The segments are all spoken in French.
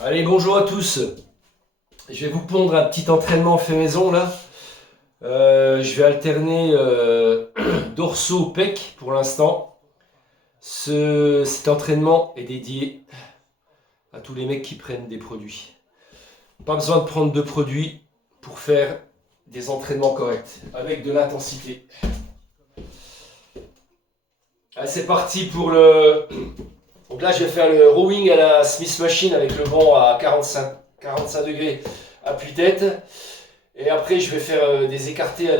Allez, bonjour à tous. Je vais vous pondre un petit entraînement fait maison là. Je vais alterner dorsaux pec pour l'instant. Cet entraînement est dédié à tous les mecs qui prennent des produits. Pas besoin de prendre de produits pour faire des entraînements corrects avec de l'intensité. Allez, c'est parti pour le. Donc là, je vais faire le rowing à la Smith Machine avec le vent à 45 degrés appui-tête. Et après, je vais faire des écartés à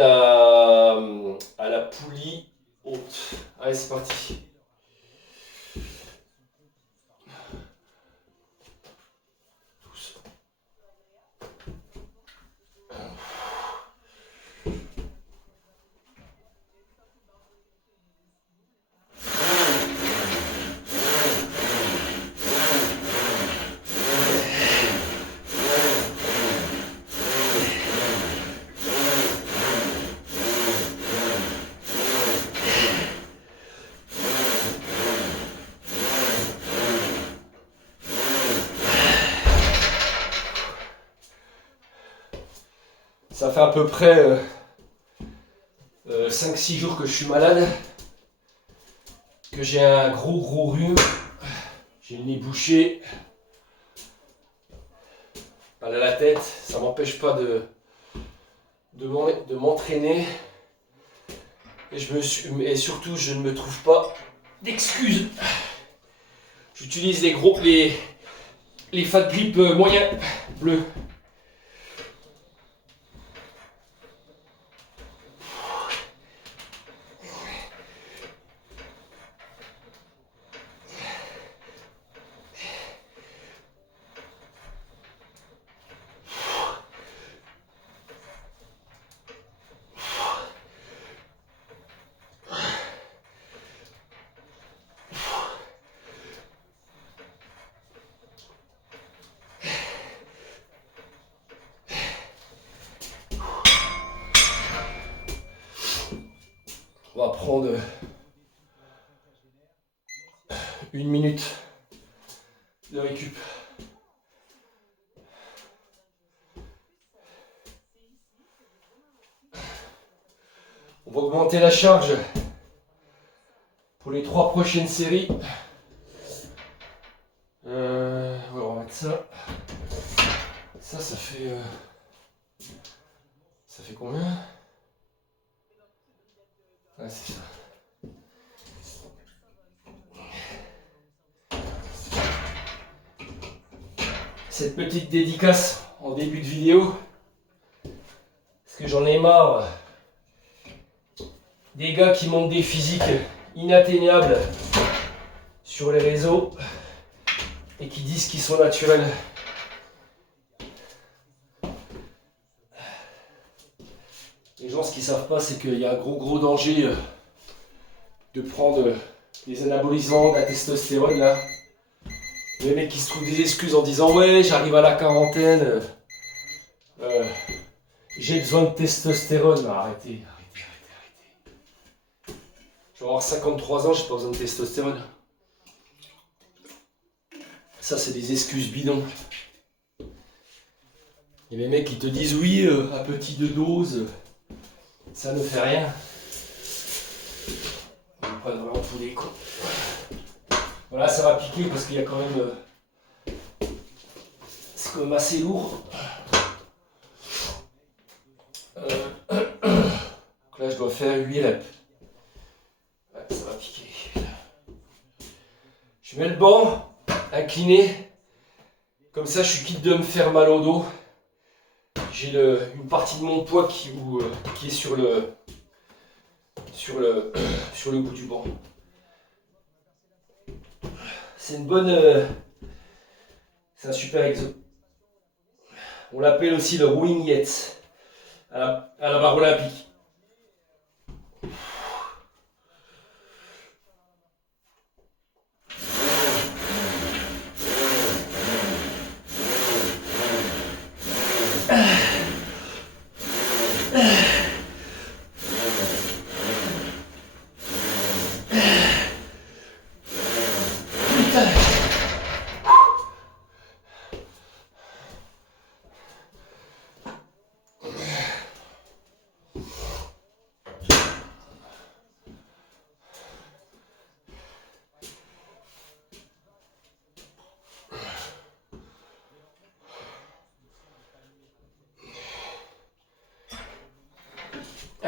la poulie haute. Allez, c'est parti. Ça fait à peu près 5-6 jours que je suis malade, que j'ai un gros rhume, j'ai le nez bouché, mal à la tête, ça m'empêche pas de m'entraîner et surtout je ne me trouve pas d'excuses. J'utilise les fat grip moyens bleus. On va prendre 1 minute de récup. On va augmenter la charge pour les 3 prochaines séries. On va mettre ça. Ça fait... ça fait combien? Ouais, c'est ça. Cette petite dédicace en début de vidéo, parce que j'en ai marre des gars qui montrent des physiques inatteignables sur les réseaux et qui disent qu'ils sont naturels. Les gens, ce qu'ils savent pas, c'est qu'il y a un gros danger de prendre des anabolisants, de la testostérone là. Les mecs qui se trouvent des excuses en disant ouais, j'arrive à la quarantaine, j'ai besoin de testostérone. Arrêtez. Je vais avoir 53 ans, j'ai pas besoin de testostérone. Ça, c'est des excuses bidons. Il y a les mecs qui te disent oui, à petite dose, ça ne fait rien. On ne pas vraiment tous les cons. Voilà, ça va piquer parce qu'il y a quand même... c'est quand même assez lourd. Donc là, je dois faire 8 reps. Ouais, ça va piquer. Je mets le banc, incliné. Comme ça, je suis quitte de me faire mal au dos. J'ai une partie de mon poids qui est sur le bout du banc. C'est une bonne... c'est un super exo. On l'appelle aussi le rowing yet à la barre olympique.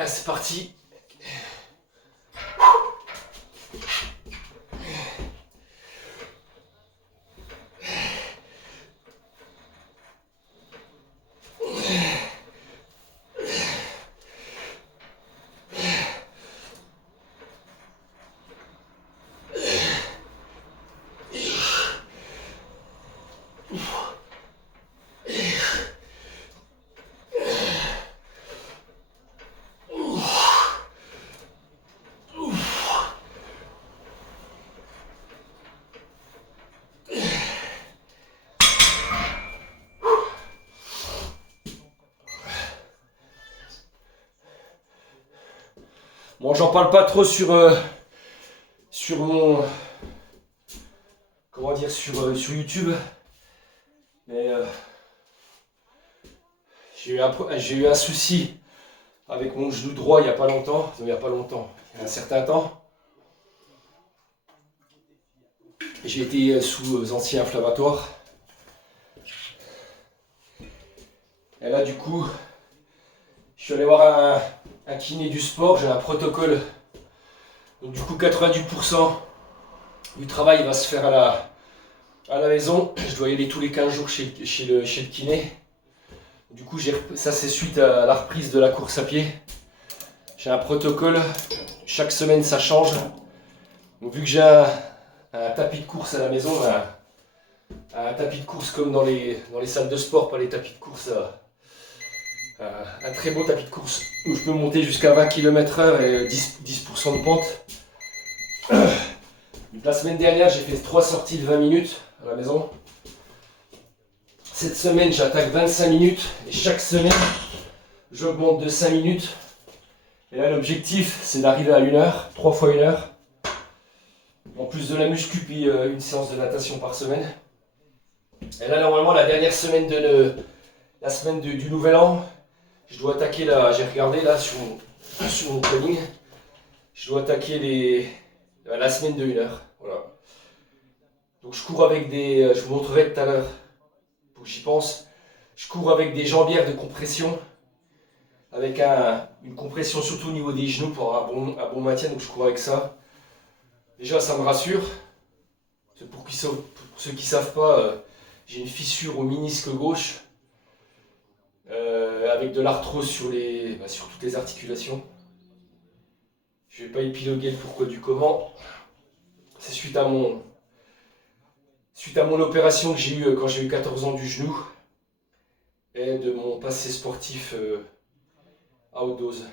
Allez, c'est parti. Bon, j'en parle pas trop sur mon, comment dire, sur YouTube, mais j'ai eu un souci avec mon genou droit il y a un certain temps. J'ai été sous anti-inflammatoires. Et là, du coup, je suis allé voir un kiné du sport, j'ai un protocole. Donc du coup, 90% du travail va se faire à la maison. Je dois y aller tous les 15 jours chez le kiné. Du coup, ça c'est suite à la reprise de la course à pied. J'ai un protocole, chaque semaine ça change. Donc vu que j'ai un tapis de course à la maison, un tapis de course comme dans les salles de sport, pas les tapis de course, un très beau tapis de course où je peux monter jusqu'à 20 km/h et 10% de pente. La semaine dernière, j'ai fait 3 sorties de 20 minutes à la maison. Cette semaine, j'attaque 25 minutes et chaque semaine, j'augmente de 5 minutes. Et là, l'objectif, c'est d'arriver à 1 heure, 3 fois 1 heure. En plus de la muscu, puis une séance de natation par semaine. Et là, normalement, la dernière semaine la semaine du nouvel an, je dois attaquer j'ai regardé là sur mon planning, je dois attaquer la semaine de 1 heure. Voilà. Donc je cours avec je vous montrerai tout à l'heure, faut que j'y pense. Je cours avec des jambières de compression, avec une compression surtout au niveau des genoux pour avoir un bon maintien, donc je cours avec ça. Déjà ça me rassure. Pour ceux qui ne savent pas, j'ai une fissure au ménisque gauche. Avec de l'arthrose sur toutes les articulations. Je ne vais pas épiloguer le pourquoi du comment. C'est suite à mon opération que j'ai eue quand j'ai eu 14 ans du genou et de mon passé sportif à haute dose.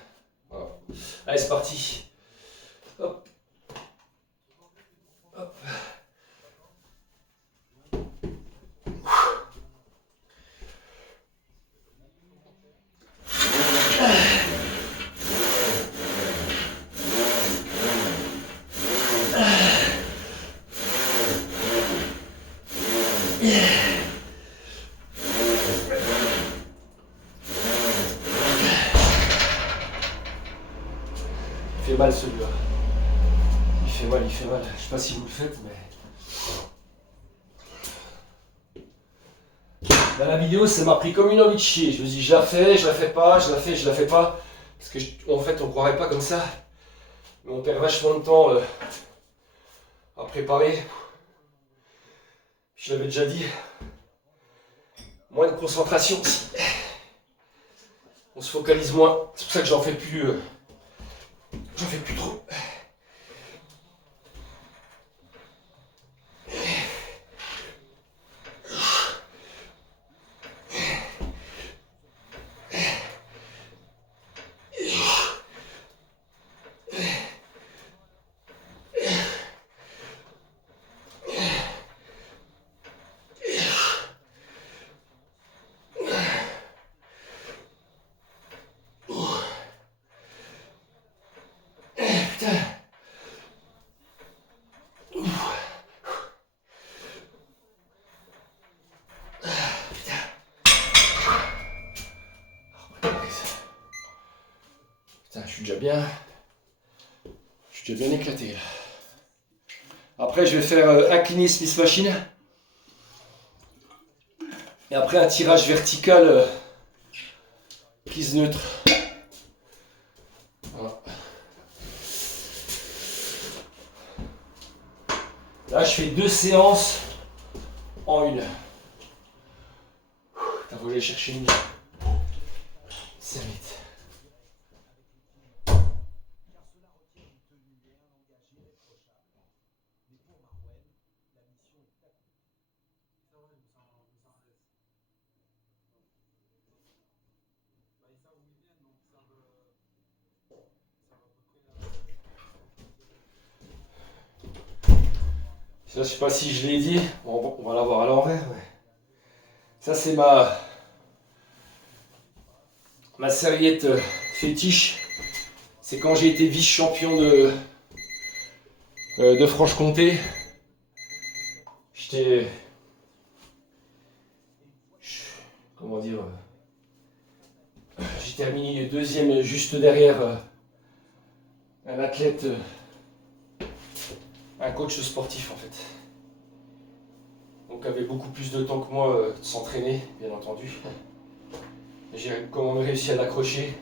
Voilà. Allez, c'est parti. Hop. Hop. Il fait mal celui-là. Il fait mal. Je sais pas si vous le faites, mais... Dans la vidéo, ça m'a pris comme une envie de chier. Je me dis, je la fais pas, je la fais pas. Parce que en fait, on croirait pas comme ça. Mais on perd vachement de temps à préparer. Je l'avais déjà dit. Moins de concentration aussi. On se focalise moins. C'est pour ça que j'en fais plus trop. Putain, je suis déjà bien éclaté là. Après, je vais faire un clean Smith machine. Et après, un tirage vertical prise neutre. Là, je fais 2 séances en une. T'as voulu aller chercher une serviette. Ça, je sais pas si je l'ai dit, on va la voir à l'envers. Mais... ça, c'est ma serviette fétiche. C'est quand j'ai été vice-champion de Franche-Comté. J'étais... comment dire... j'ai terminé deuxième juste derrière un athlète... un coach sportif en fait. Donc avait beaucoup plus de temps que moi de s'entraîner, bien entendu. J'ai quand même réussi à l'accrocher.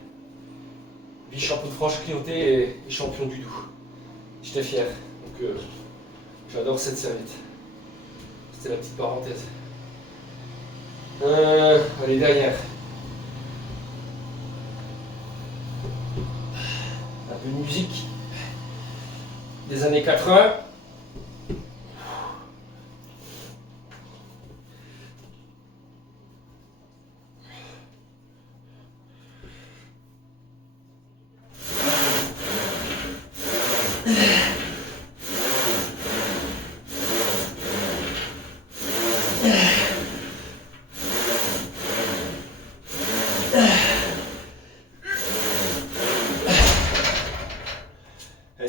Vice-champion de Franche-Comté et champion du Doubs. J'étais fier. Donc j'adore cette serviette. C'était la petite parenthèse. Allez, derrière. Un peu de musique des années 80.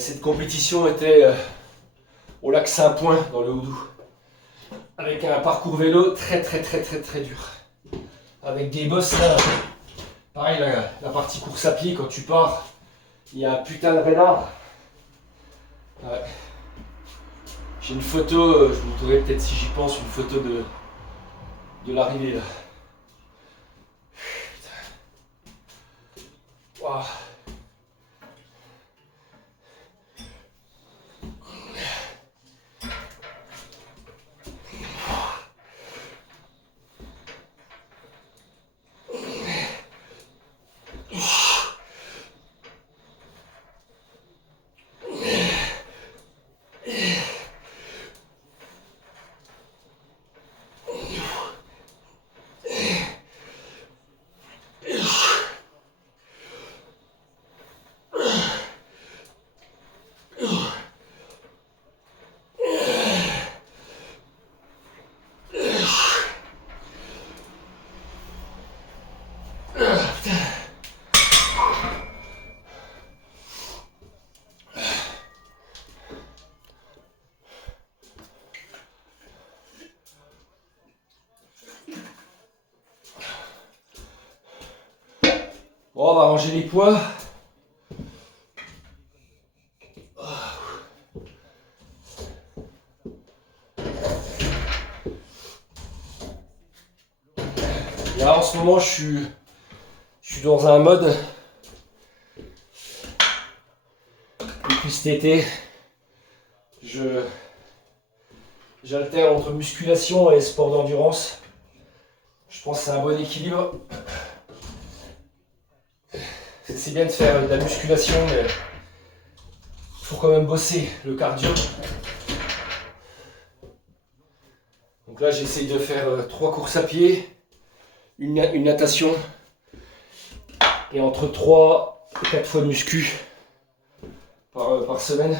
Cette compétition était au lac Saint-Point dans le Haut-Doubs, avec un parcours vélo très dur, avec des bosses là. Pareil, la partie course à pied, quand tu pars, il y a un putain de renard. Ouais. J'ai une photo, je vous montrerai peut-être si j'y pense, une photo de l'arrivée là. Wow. Bon, on va ranger les poids. Là, en ce moment, je suis dans un mode, depuis cet été, j'alterne entre musculation et sport d'endurance. Je pense que c'est un bon équilibre. C'est bien de faire de la musculation, mais il faut quand même bosser le cardio. Donc là, j'essaye de faire 3 courses à pied, une natation, et entre 3 et 4 fois de muscu par semaine.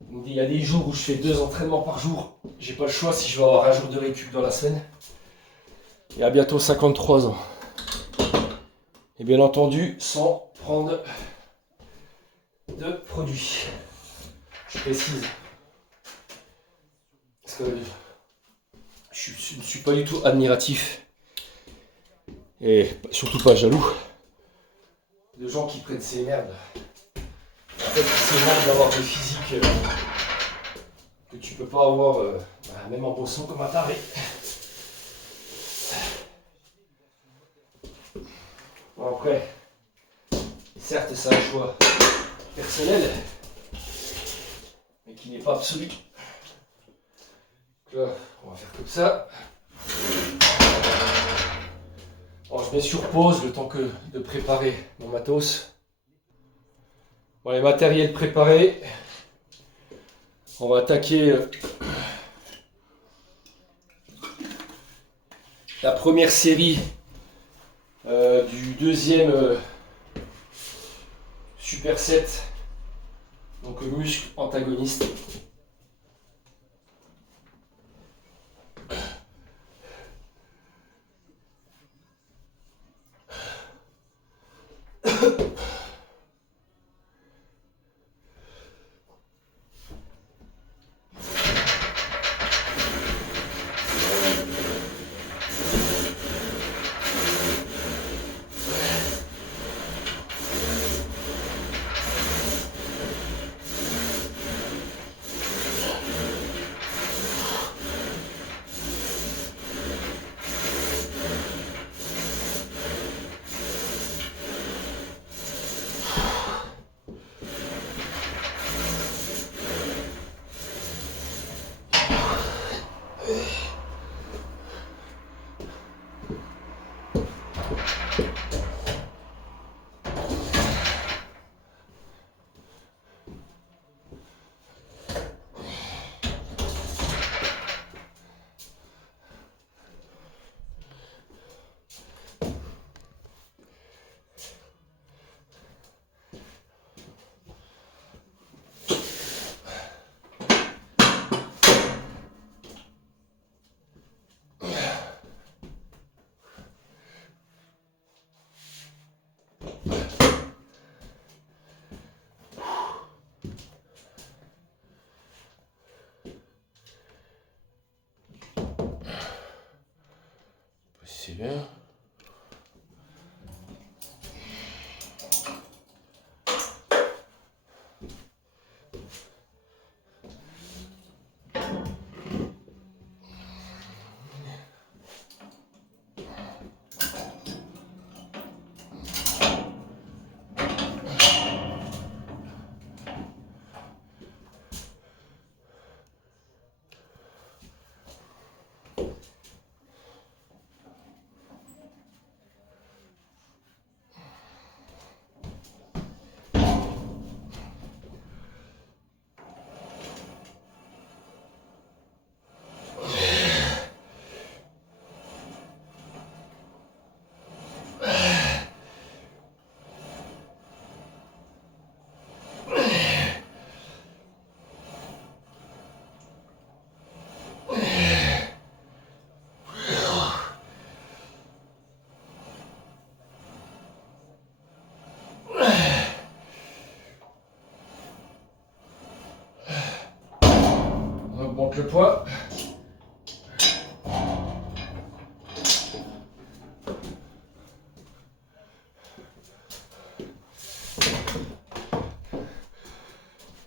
Donc, il y a des jours où je fais 2 entraînements par jour. J'ai pas le choix si je veux avoir un jour de récup dans la semaine. Et à bientôt 53 ans. Et bien entendu, sans prendre de produits. Je précise. Parce que je ne suis pas du tout admiratif. Et surtout pas jaloux de gens qui prennent ces merdes. En fait, c'est mal d'avoir des physiques que tu peux pas avoir, même en bossant comme un taré. Bon, après, certes, c'est un choix personnel, mais qui n'est pas absolu. là, on va faire comme ça. Bon, je mets sur pause le temps de préparer mon matos. Bon, les matériels préparés. On va attaquer la première série du deuxième superset, donc muscle antagoniste. C'est bien. On augmente le poids.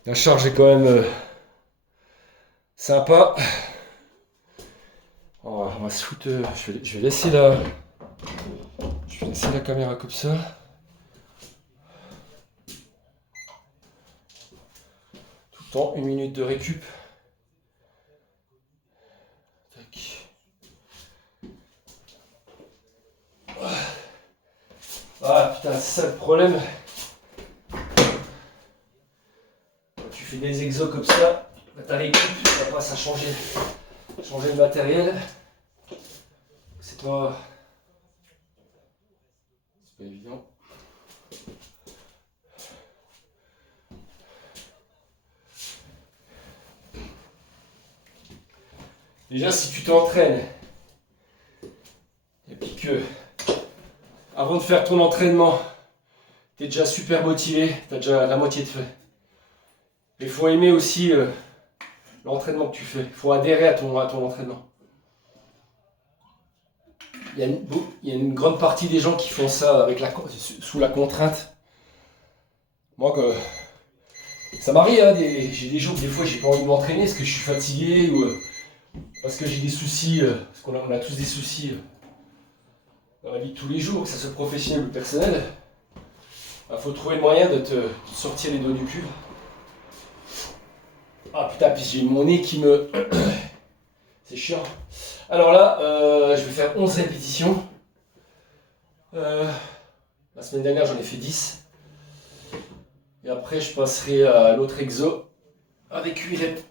La charge est quand même sympa. On va se foutre. Je vais laisser la caméra comme ça. Tout le temps, 1 minute de récup. Tac. Ah putain, c'est ça le problème. Quand tu fais des exos comme ça, ta récup, tu vas pas changer le matériel. C'est pas évident. Déjà, si tu t'entraînes et puis que avant de faire ton entraînement, tu es déjà super motivé, tu as déjà la moitié de fait. Il faut aimer aussi l'entraînement que tu fais. Il faut adhérer à ton entraînement. Il y a une grande partie des gens qui font ça sous la contrainte. Moi, ça m'arrive, hein, j'ai des jours où des fois j'ai pas envie de m'entraîner parce que je suis fatigué ou parce que j'ai des soucis, parce qu'on a tous des soucis dans la vie de tous les jours, que ça soit professionnel ou personnel. Il faut trouver le moyen de te sortir les doigts du cul. Ah putain, puis j'ai mon nez qui me... C'est chiant. Alors là, je vais faire 11 répétitions. La semaine dernière, j'en ai fait 10. Et après, je passerai à l'autre exo avec 8 reps.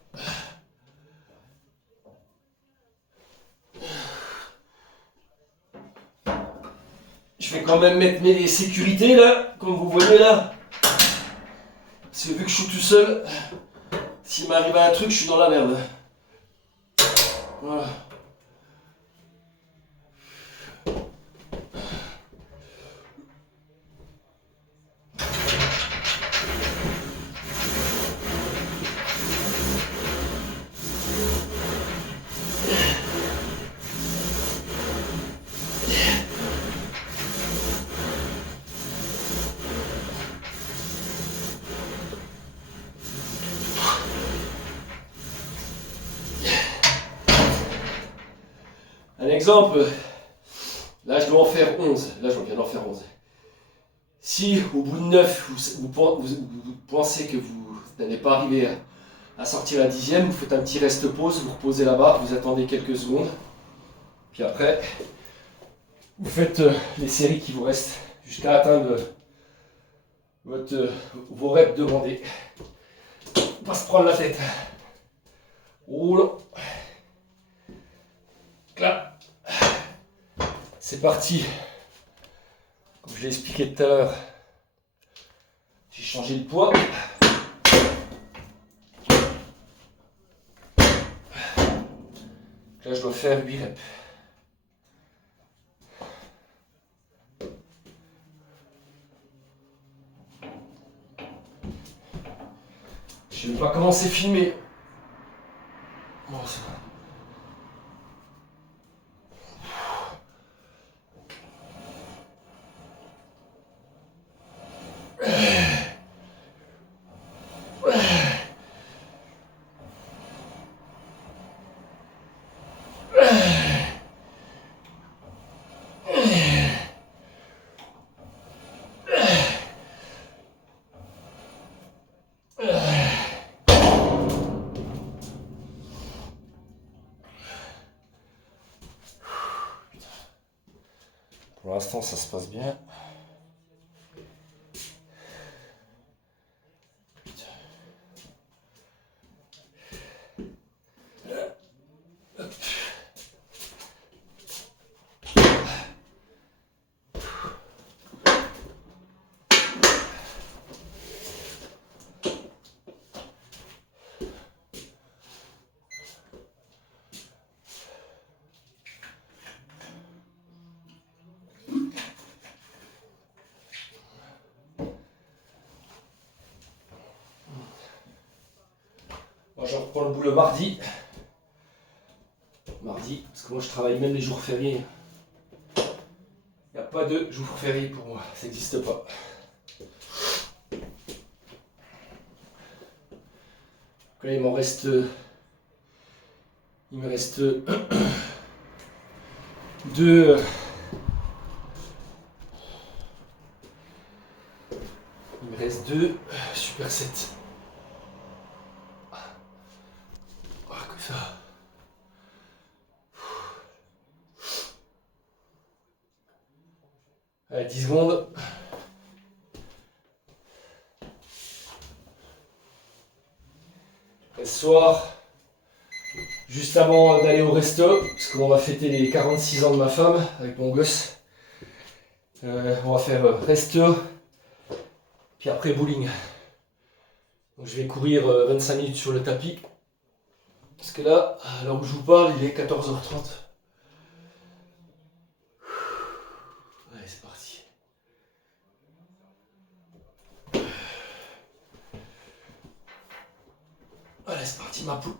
Je vais quand même mettre mes sécurités là, comme vous voyez là. Parce que vu que je suis tout seul, s'il m'arrive un truc, je suis dans la merde. Voilà. Un exemple, là je dois en faire 11, là je viens d'en faire 11. Si au bout de 9, vous pensez que vous n'allez pas arriver à sortir la 10e, vous faites un petit reste pause, vous reposez la barre, vous attendez quelques secondes, puis après, vous faites les séries qui vous restent jusqu'à atteindre vos reps demandés. Pas se prendre la tête. Roule. Là. C'est parti. Comme je l'ai expliqué tout à l'heure, j'ai changé de poids. Là, je dois faire 8 reps. Je ne sais même pas comment c'est filmé. Bon, c'est bon. Pour l'instant, ça se passe bien. Moi, je reprends le boulot mardi. Mardi, parce que moi, je travaille même les jours fériés. Il n'y a pas de jours fériés pour moi, ça n'existe pas. Donc là, il me reste deux. Il me reste deux supersets. Comme ça. Allez, 10 secondes. Et ce soir, juste avant d'aller au resto, parce qu'on va fêter les 46 ans de ma femme avec mon gosse, on va faire resto, puis après bowling. Donc je vais courir 25 minutes sur le tapis, parce que là, à l'heure où je vous parle, il est 14h30. Allez, c'est parti. Allez, c'est parti, ma poule.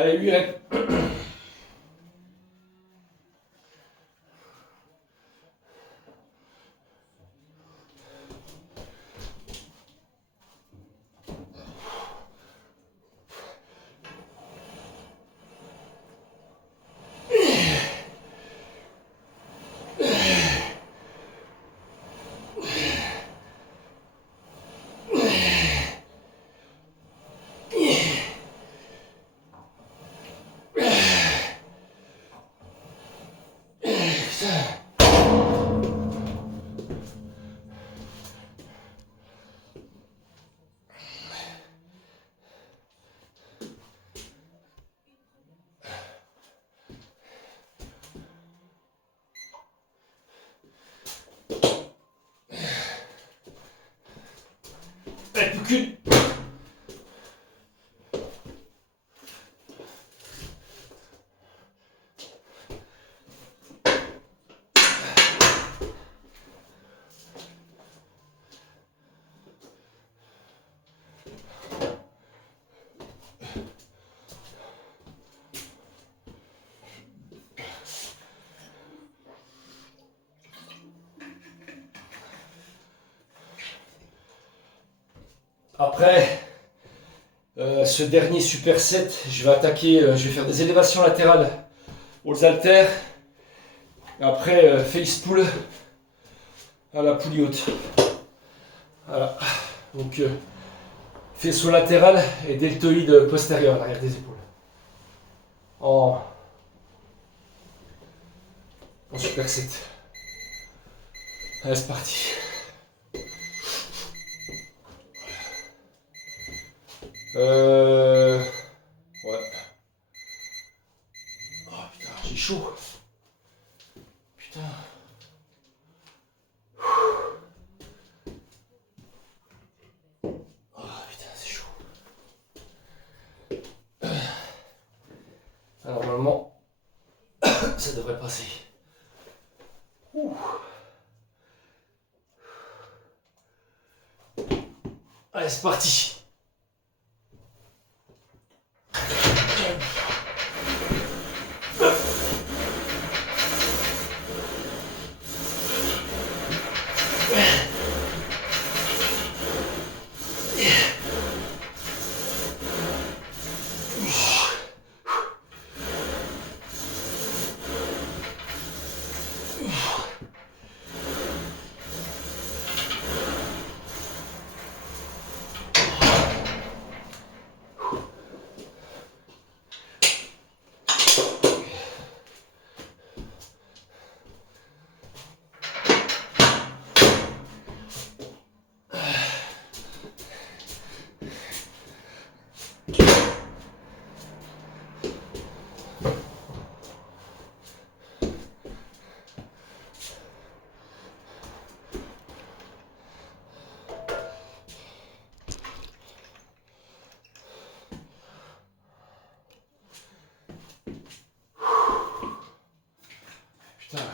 Allez, 8 reps. Allez, plus qu'une. Après ce dernier superset, je vais attaquer, je vais faire des élévations latérales aux haltères. Après, face pull à la poulie haute. Voilà. Donc, faisceau latéral et deltoïde postérieur à l'arrière des épaules. En superset. Allez, c'est parti. Ouais. Oh putain, j'ai chaud. Putain. Oh putain, c'est chaud. Alors, normalement, ça devrait passer. Ouh. Allez, c'est parti. Putain.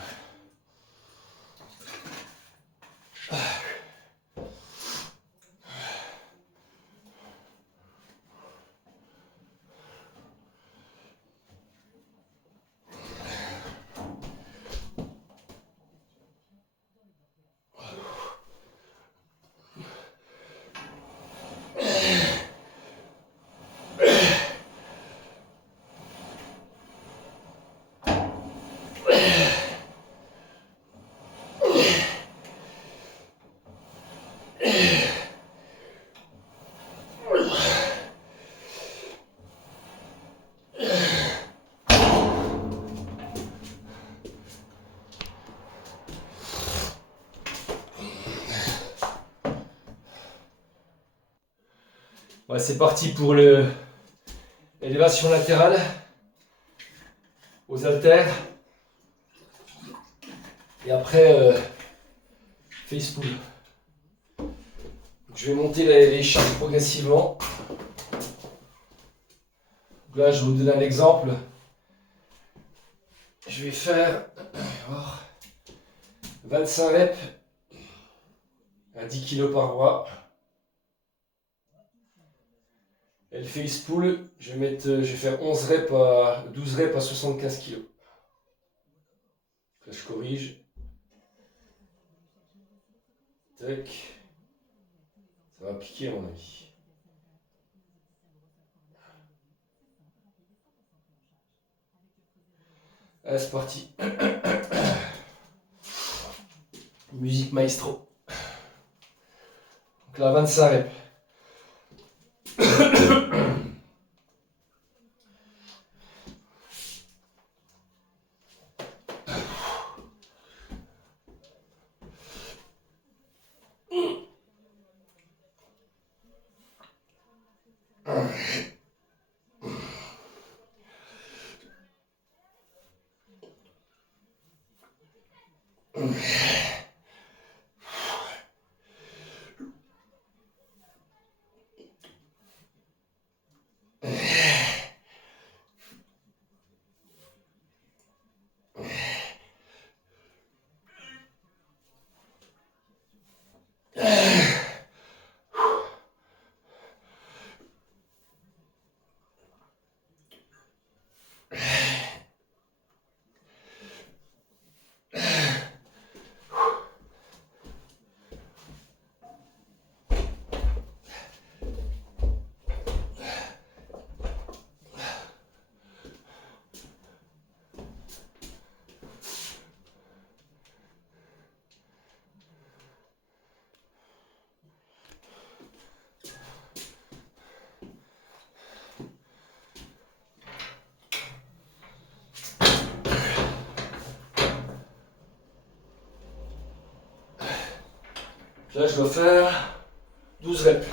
Ouais, c'est parti pour l'élévation latérale aux haltères. Et après, face pull. Je vais monter les charges progressivement. Donc là, je vais vous donner un exemple. Je vais faire 25 reps à 10 kg par bras. Elle fait pull, je vais faire 12 reps à 75 kg. Là, je corrige. Tac. Ça va piquer à mon avis. Allez, c'est parti. Musique maestro. Donc là, 25 reps. Là, je dois faire 12 reps.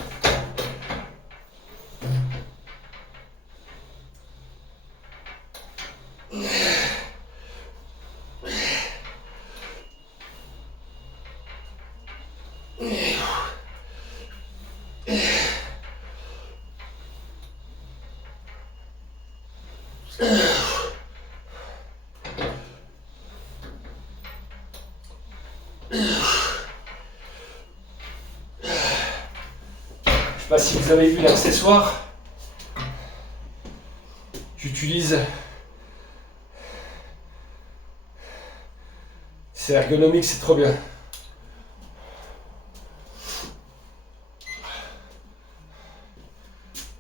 Je sais pas si vous avez vu l'accessoire. J'utilise. C'est ergonomique, c'est trop bien.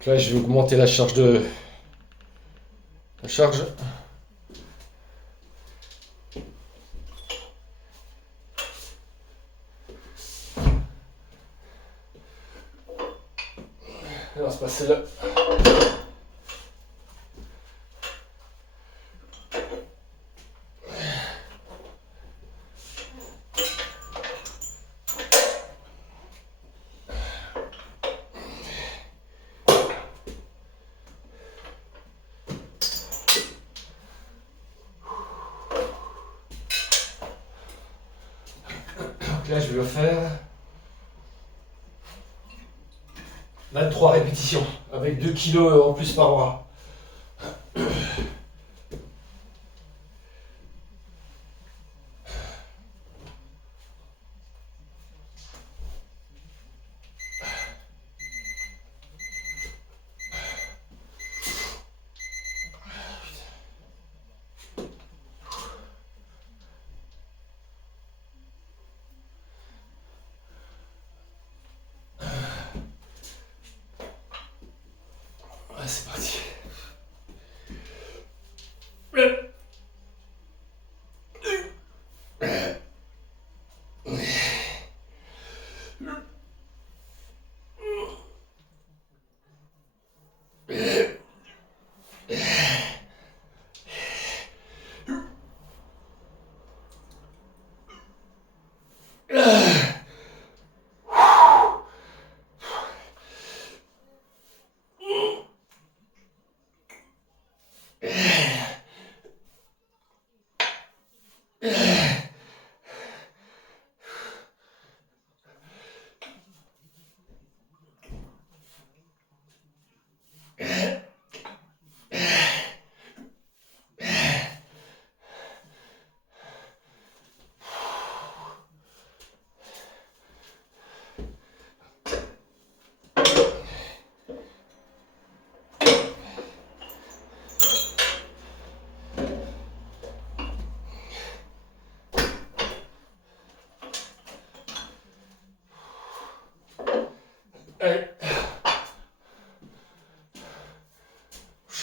Là, je vais augmenter la charge La charge. Non, c'est pas celle-là. Donc là, je vais le faire 23 répétitions avec 2 kg en plus par bras. Ouais, c'est parti.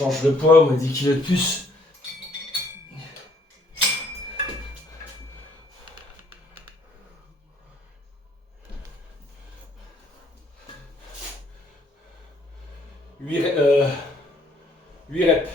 change le poids, moins 10 kg de plus. Huit reps.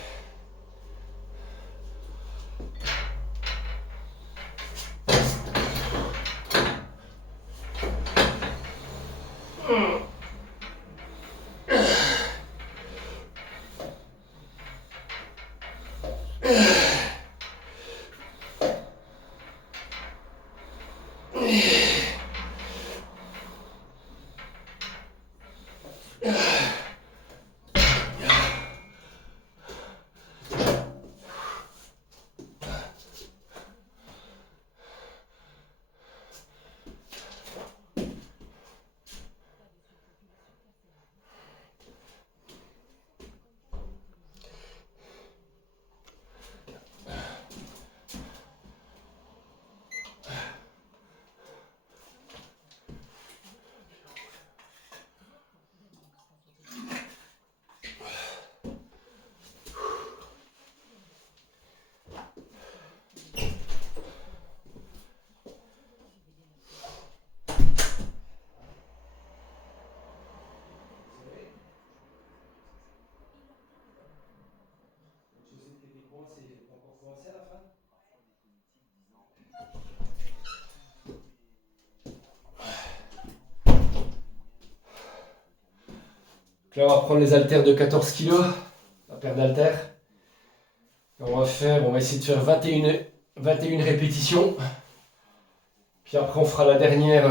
Là, on va prendre les haltères de 14 kg, la paire d'haltères. On va essayer de faire 21 répétitions. Puis après, on fera la dernière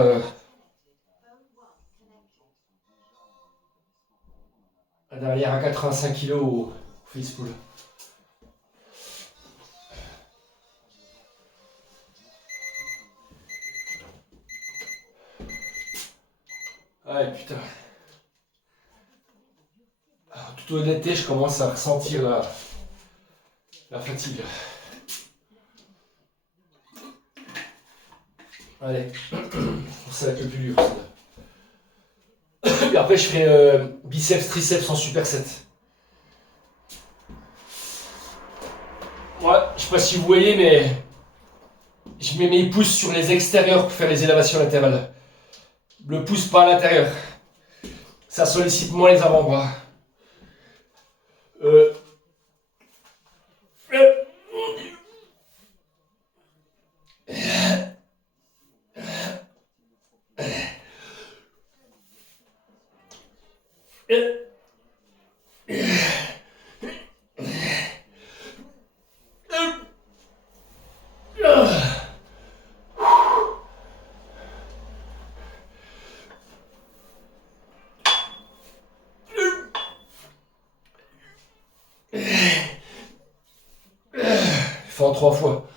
à 85 kg au face pull. Ah putain. En toute honnêteté, je commence à ressentir la fatigue. Allez, ça va être le plus dur. Et après, je ferai biceps, triceps en superset. Ouais, je sais pas si vous voyez, mais je mets mes pouces sur les extérieurs pour faire les élévations latérales. Le pouce pas à l'intérieur. Ça sollicite moins les avant-bras. Fais en 3 fois.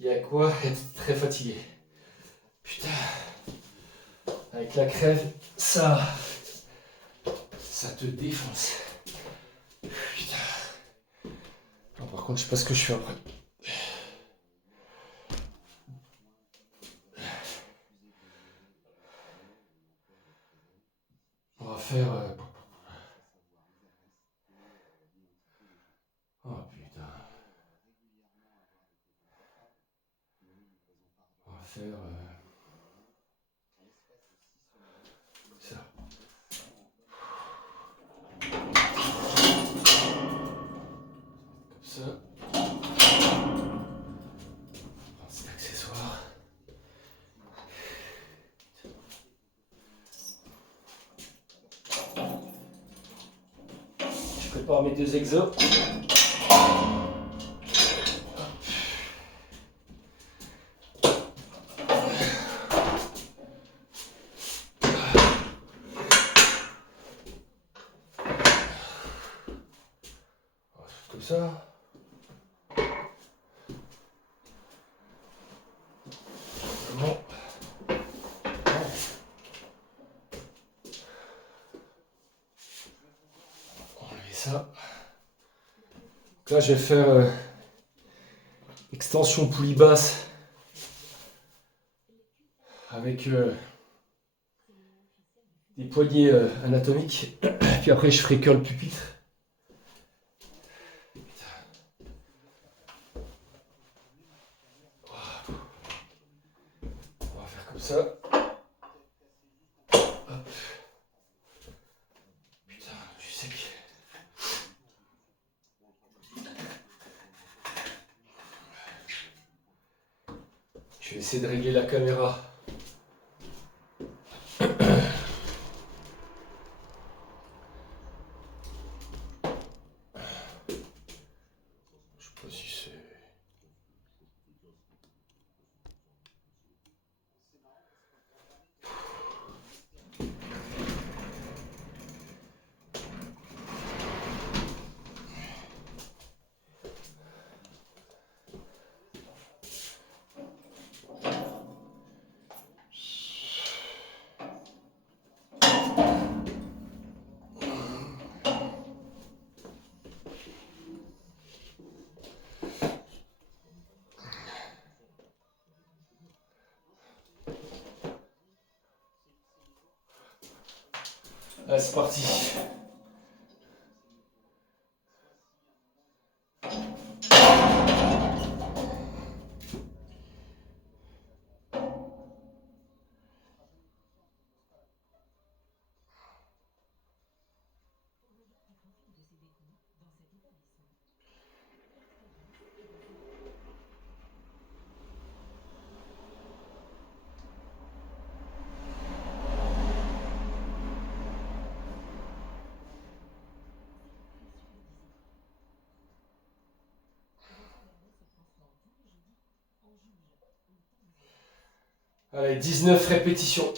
Il y a quoi être très fatigué. Putain. Avec la crève, ça te défonce. Putain. Non, par contre, je sais pas ce que je fais après. On va faire... Oh putain. prépare mes deux exos. Comme ça. Bon. Enlever ça. Là, je vais faire extension poulie basse avec des poignées anatomiques. Puis après, je ferai curl pupitre. On va faire comme ça. Hop. Putain, je suis sec. Je vais essayer de régler la caméra. Je sais pas si c'est... Allez, c'est parti. Allez, 19 répétitions.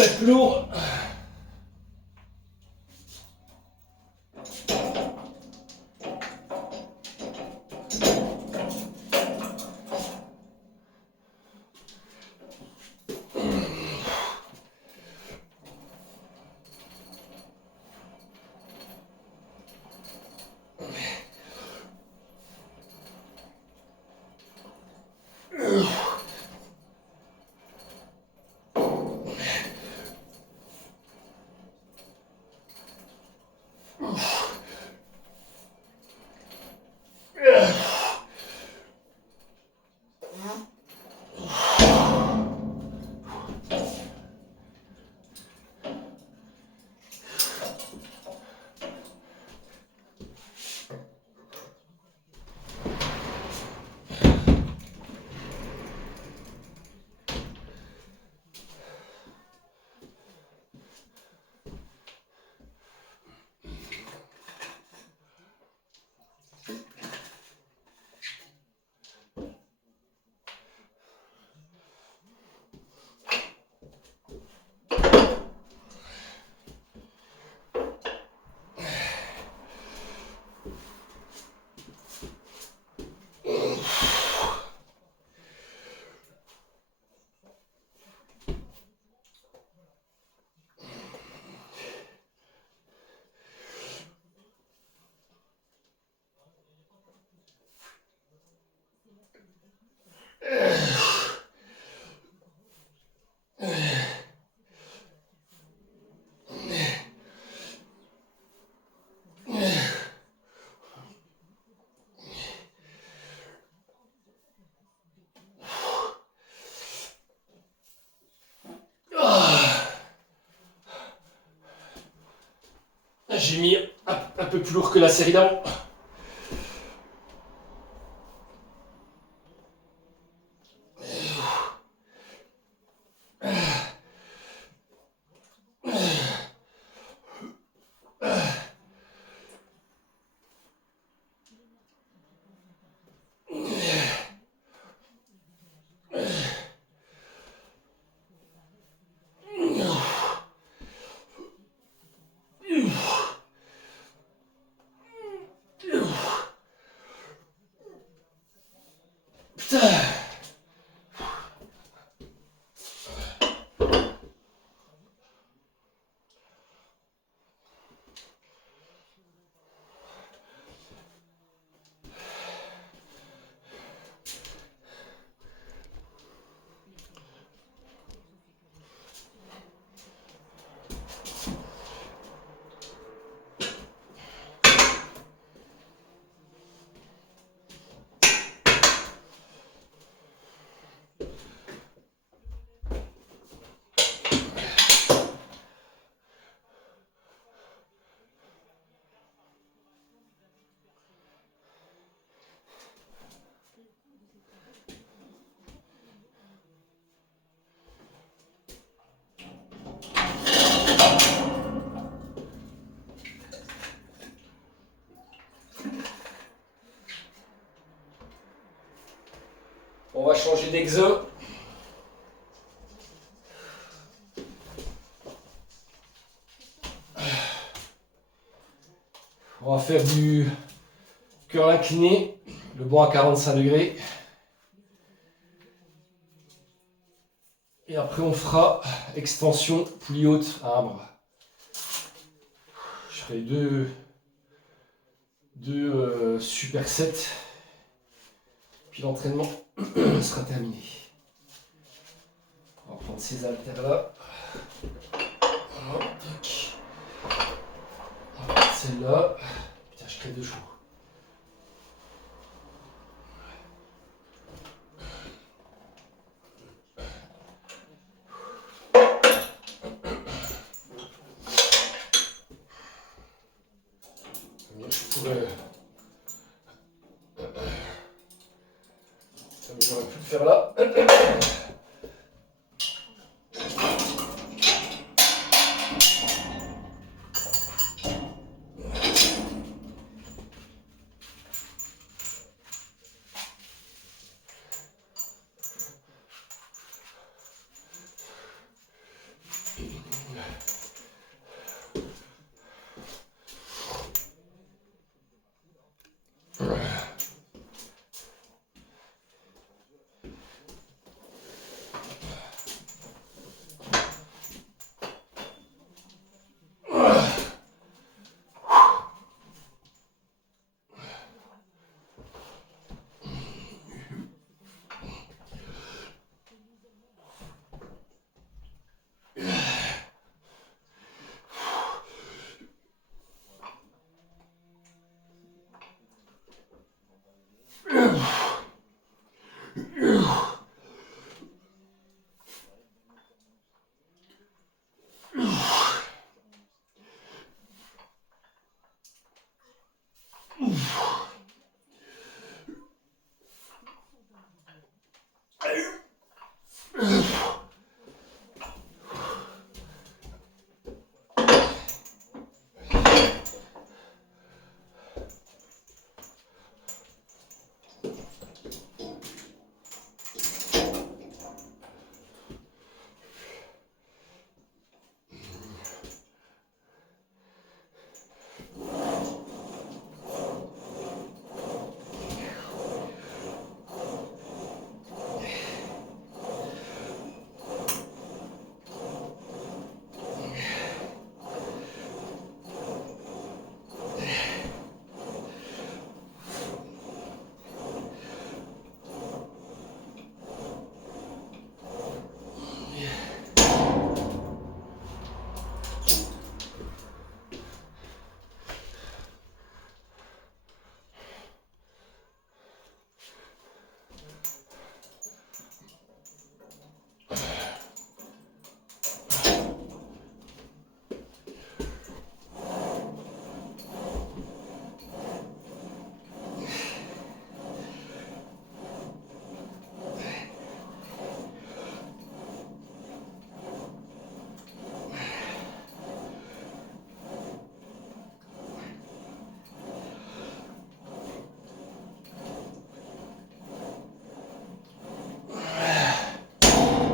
pas être lourd. J'ai mis un peu plus lourd que la série d'avant. Putain. On va changer d'exo. On va faire du curl incliné, le banc à 45 degrés. Et après on fera extension poulie haute à un bras. Je ferai deux supersets. Puis l'entraînement sera terminé. On va prendre ces haltères là. Voilà, tac. On va mettre celle-là. Putain, je crée deux chevaux. Je pourrais. Ça mais j'aurais pu le faire là.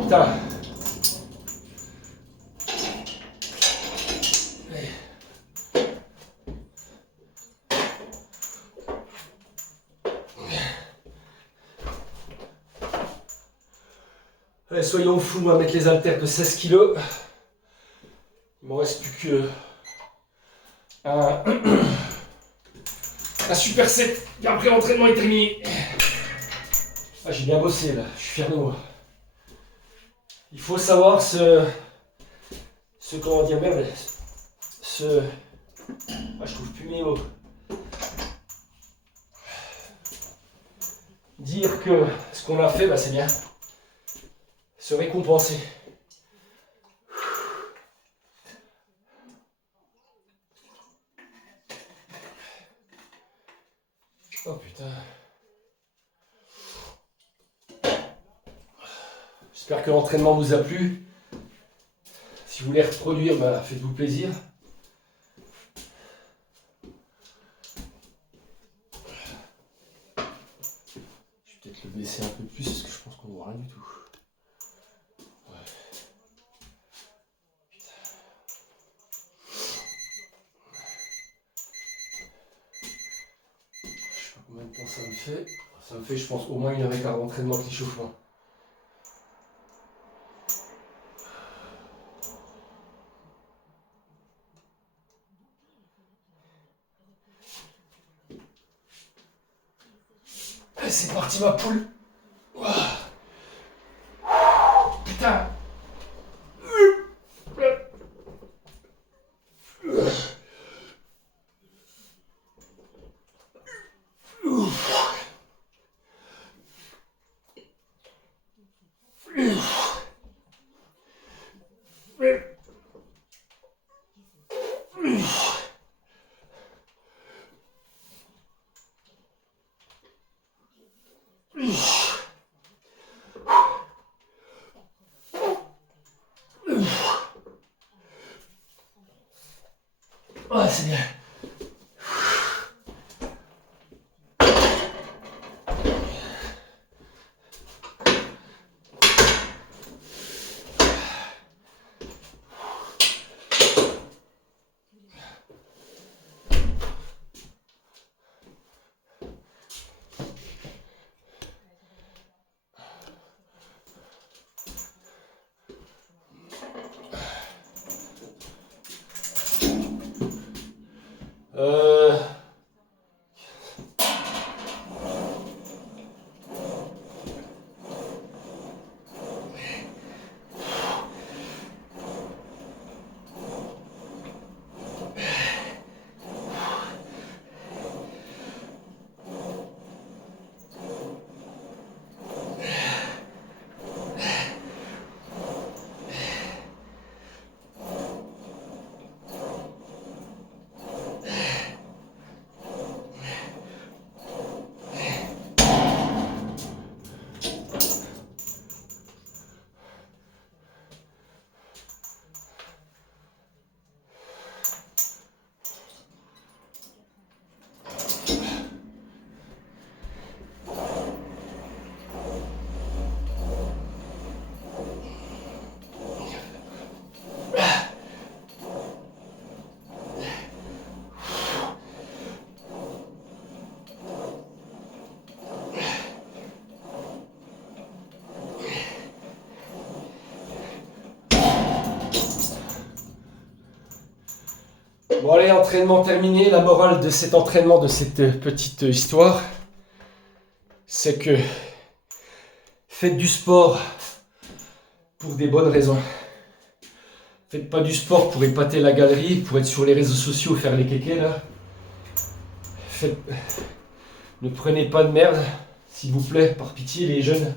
Putain. Allez, soyons fous, on va mettre les haltères de 16 kg. Il m'en reste plus que un super set. Et après l'entraînement est terminé. Ah, j'ai bien bossé là, je suis fier de moi. Il faut savoir comment dire, merde, je trouve plus mes mots. Dire que ce qu'on a fait, bah, c'est bien. Se récompenser. Oh putain. J'espère que l'entraînement vous a plu. Si vous voulez reproduire, bah, faites-vous plaisir. Je vais peut-être le baisser un peu plus parce que je pense qu'on ne voit rien du tout. Ouais. Je sais pas combien de temps ça me fait. Ça me fait, je pense, au moins 1h15 d'entraînement avec l'échauffement. Et c'est parti ma poule. Putain. Ah, c'est bien. Bon allez, entraînement terminé. La morale de cet entraînement, de cette petite histoire, c'est que faites du sport pour des bonnes raisons. Faites pas du sport pour épater la galerie, pour être sur les réseaux sociaux, faire les kékés là. Ne prenez pas de merde, s'il vous plaît, par pitié les jeunes.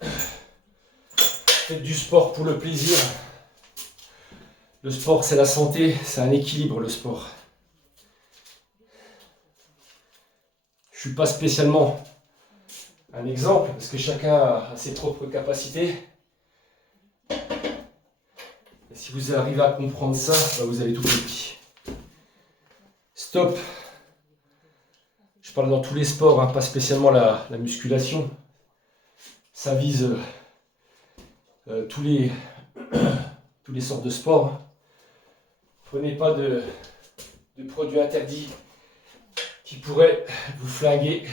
Faites du sport pour le plaisir. Le sport, c'est la santé, c'est un équilibre, le sport. Je ne suis pas spécialement un exemple, parce que chacun a ses propres capacités. Et si vous arrivez à comprendre ça, bah vous avez tout compris. Stop. Je parle dans tous les sports, hein, pas spécialement la musculation. Ça vise tous les sortes de sports. Hein. Prenez pas de produits interdits qui pourraient vous flinguer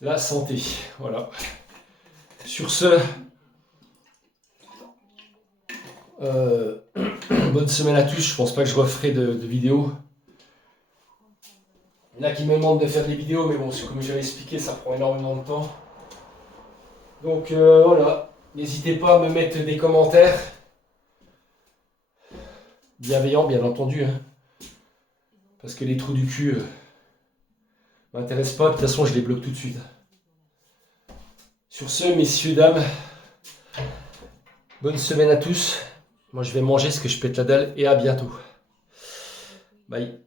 la santé. Voilà. Sur ce, bonne semaine à tous. Je pense pas que je referai de vidéos. Il y en a qui me demandent de faire des vidéos, mais bon, comme j'avais expliqué, ça prend énormément de temps. Donc voilà, n'hésitez pas à me mettre des commentaires. Bienveillants, bien entendu. Hein. Parce que les trous du cul m'intéressent pas. De toute façon, je les bloque tout de suite. Sur ce, messieurs, dames, bonne semaine à tous. Moi, je vais manger ce que je pète la dalle et à bientôt. Bye.